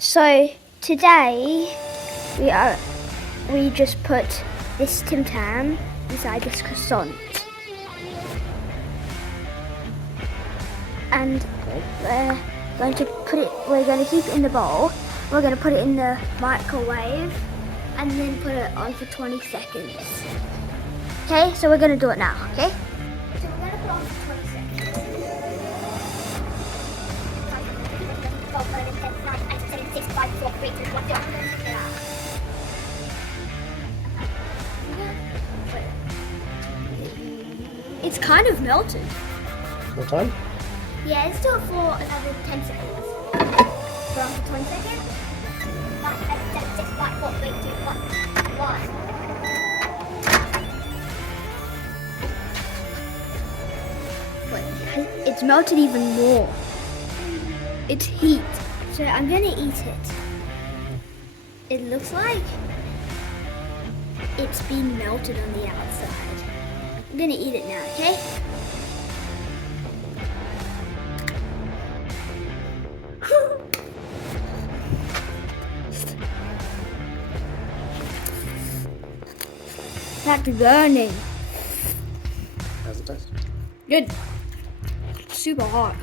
So today we just put this Tim Tam inside this croissant, and we're going to keep it in the bowl. We're going to put it in the microwave and then put it on for 20 seconds. Okay, so we're going to do it now, okay? So we're going to put it on for 20 seconds. It's kind of melted. What time? Yeah, let's do it for another 10 seconds. Put on for 20 seconds. 9, 8, 7, 6, 5, 4, 3, 2, 1. Wait, it's melted even more. It's heat. So I'm gonna eat it. It looks like it's been melted on the outside. I'm gonna eat it now, okay? It's actually burning. How's it taste? Good. Super hot.